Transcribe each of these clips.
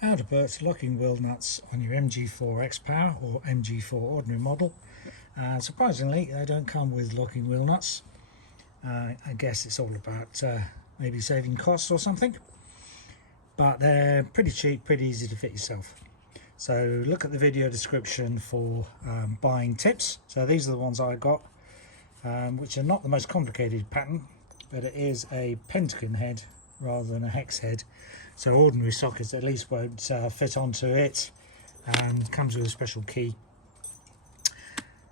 How to put locking wheel nuts on your MG4 X-Power or MG4 ordinary model. Surprisingly, they don't come with locking wheel nuts. I guess it's all about maybe saving costs or something. But they're pretty cheap, pretty easy to fit yourself. So look at the video description for buying tips. So these are the ones I got, which are not the most complicated pattern, but it is a pentagon head rather than a hex head. So ordinary sockets at least won't fit onto it, and comes with a special key.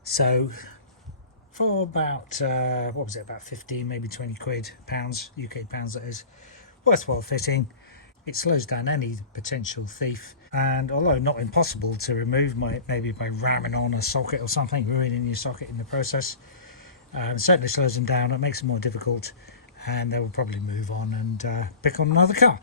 So for about what was it, about 15 maybe 20 quid, pounds, UK pounds that is, worthwhile fitting. It slows down any potential thief, and although not impossible to remove, maybe by ramming on a socket or something, ruining your socket in the process, certainly slows them down. It makes it more difficult, and they will probably move on and pick on another car.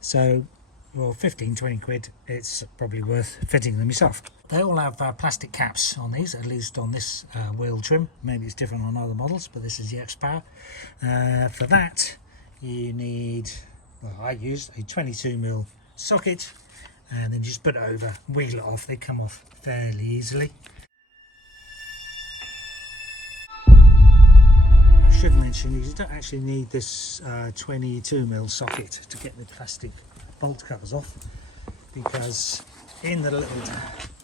So, well, 15-20 quid, it's probably worth fitting them yourself. They all have plastic caps on these, at least on this wheel trim. Maybe it's different on other models, but this is the X-Power. For that, you need, well, I used a 22mm socket, and then just put it over, wheel it off. They come off fairly easily. I should mention you don't actually need this 22mm socket to get the plastic bolt covers off, because in the little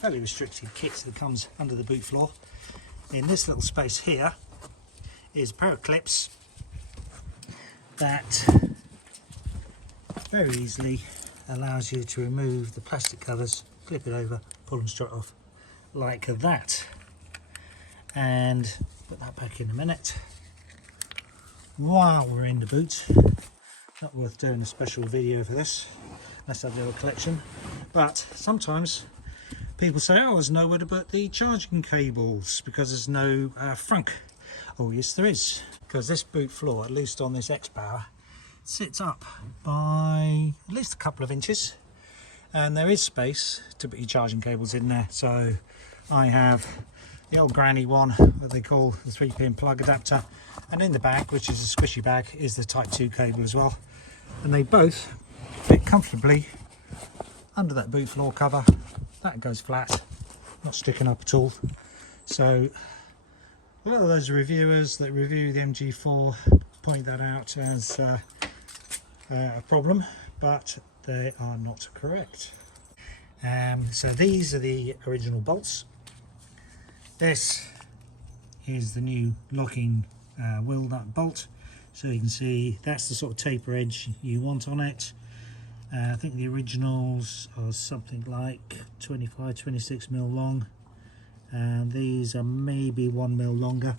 fairly restricted kit that comes under the boot floor, in this little space here is a pair of clips that very easily allows you to remove the plastic covers, flip it over, pull them straight off like that, and put that back in a minute. While we're in the boot, not worth doing a special video for this, unless I do a collection, but sometimes people say, oh, there's nowhere to put the charging cables because there's no frunk. Oh yes there is, because this boot floor, at least on this X-Power, sits up by at least a couple of inches, and there is space to put your charging cables in there. So I have the old granny one that they call the 3-pin plug adapter, and in the bag, which is a squishy bag, is the Type 2 cable as well, and they both fit comfortably under that boot floor cover. That goes flat, not sticking up at all. So a lot of those reviewers that review the MG4 point that out as a problem, but they are not correct. So these are the original bolts. This is the new locking wheel nut bolt. So you can see that's the sort of taper edge you want on it. I think the originals are something like 25-26mm long, and these are maybe 1mm longer.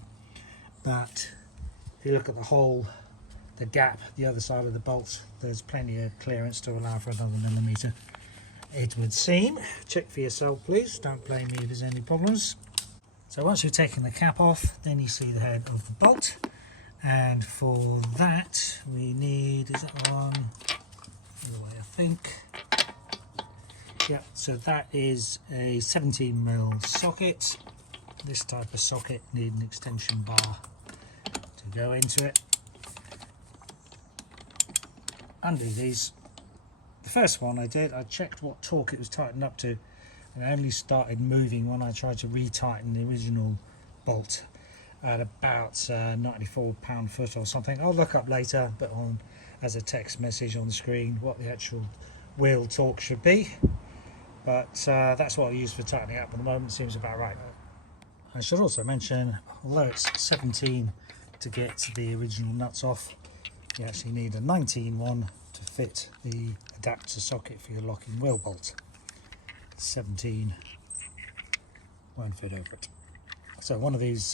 But if you look at the hole, the gap, the other side of the bolt, there's plenty of clearance to allow for another millimetre, it would seem. Check for yourself please, don't blame me if there's any problems. So once you've taken the cap off, then you see the head of the bolt, and for that we need, is that one? The way I think. Yeah, so that is a 17mm socket. This type of socket needs an extension bar to go into it. Undo these. The first one I did, I checked what torque it was tightened up to, and it only started moving when I tried to retighten the original bolt at about 94 pound-foot or something. I'll look up later, but on as a text message on the screen, what the actual wheel torque should be. But that's what I use for tightening up at the moment. Seems about right. I should also mention, although it's 17 to get the original nuts off, you actually need a 19 one to fit the adapter socket for your locking wheel bolt. 17 won't fit over it. So one of these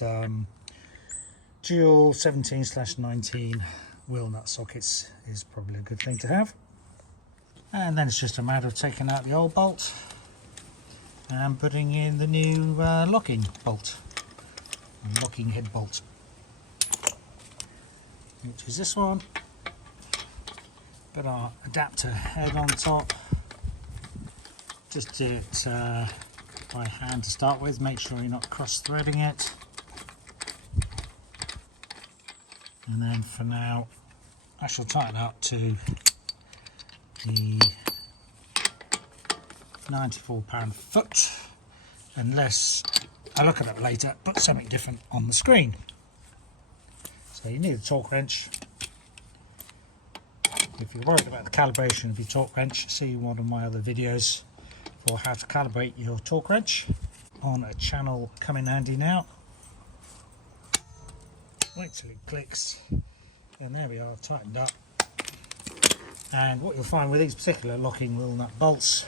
dual 17/19 wheel nut sockets is probably a good thing to have. And then it's just a matter of taking out the old bolt and putting in the new locking bolt, locking head bolt, which is this one. Put our adapter head on top. Just do it by hand to start with, make sure you're not cross threading it, and then for now I shall tighten up to the £94 a foot, unless I look it up later, put something different on the screen. So you need a torque wrench. If you're worried about the calibration of your torque wrench, see one of my other videos for how to calibrate your torque wrench on a channel coming handy now. Wait till it clicks, and there we are, tightened up. And what you'll find with these particular locking wheel nut bolts,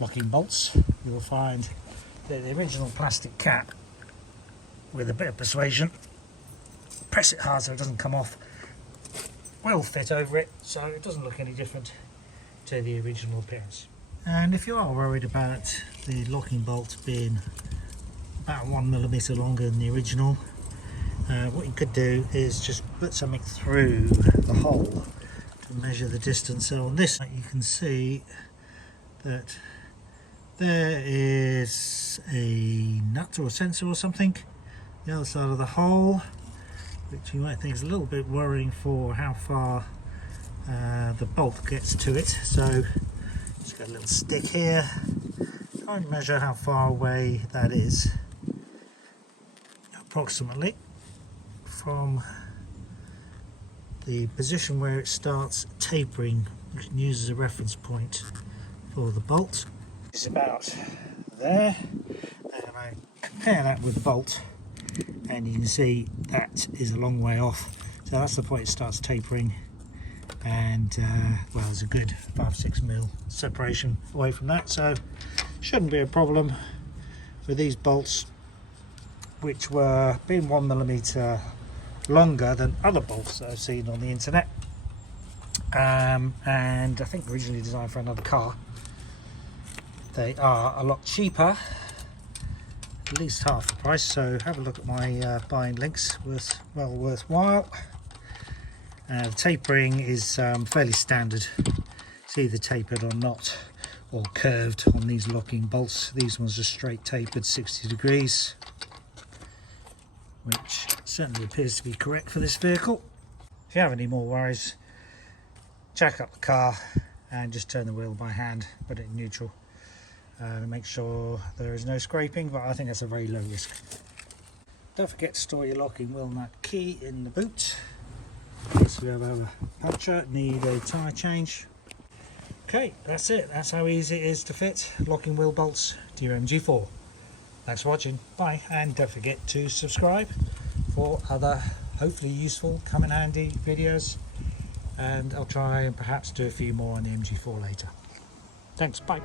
you will find that the original plastic cap, with a bit of persuasion, press it hard so it doesn't come off, will fit over it, so it doesn't look any different to the original appearance. And if you are worried about the locking bolt being about 1mm longer than the original, what you could do is just put something through the hole to measure the distance. So on this you can see that there is a nut or a sensor or something the other side of the hole, which you might think is a little bit worrying for how far the bolt gets to it. So just got a little stick here, try and measure how far away that is, approximately from the position where it starts tapering, which you can use as a reference point for the bolt. It's about there, and I compare that with the bolt, and you can see that is a long way off. So that's the point it starts tapering, and well, there's a good 5-6mm separation away from that, so shouldn't be a problem for these bolts, which were being 1mm longer than other bolts that I've seen on the internet, and I think originally designed for another car. They are a lot cheaper, at least half the price, so have a look at my buying links, well worthwhile. The tapering is fairly standard, it's either tapered or not, or curved on these locking bolts. These ones are straight tapered 60 degrees, which certainly appears to be correct for this vehicle. If you have any more worries, jack up the car and just turn the wheel by hand, put it in neutral, to make sure there is no scraping, but I think that's a very low risk. Don't forget to store your locking wheel nut key in the boot. In case you ever have a puncture, need a tyre change. Okay, that's it. That's how easy it is to fit locking wheel bolts to your MG4. Thanks for watching, bye, and don't forget to subscribe for other hopefully useful, come in handy videos, and I'll try and perhaps do a few more on the MG4 later. Thanks, bye.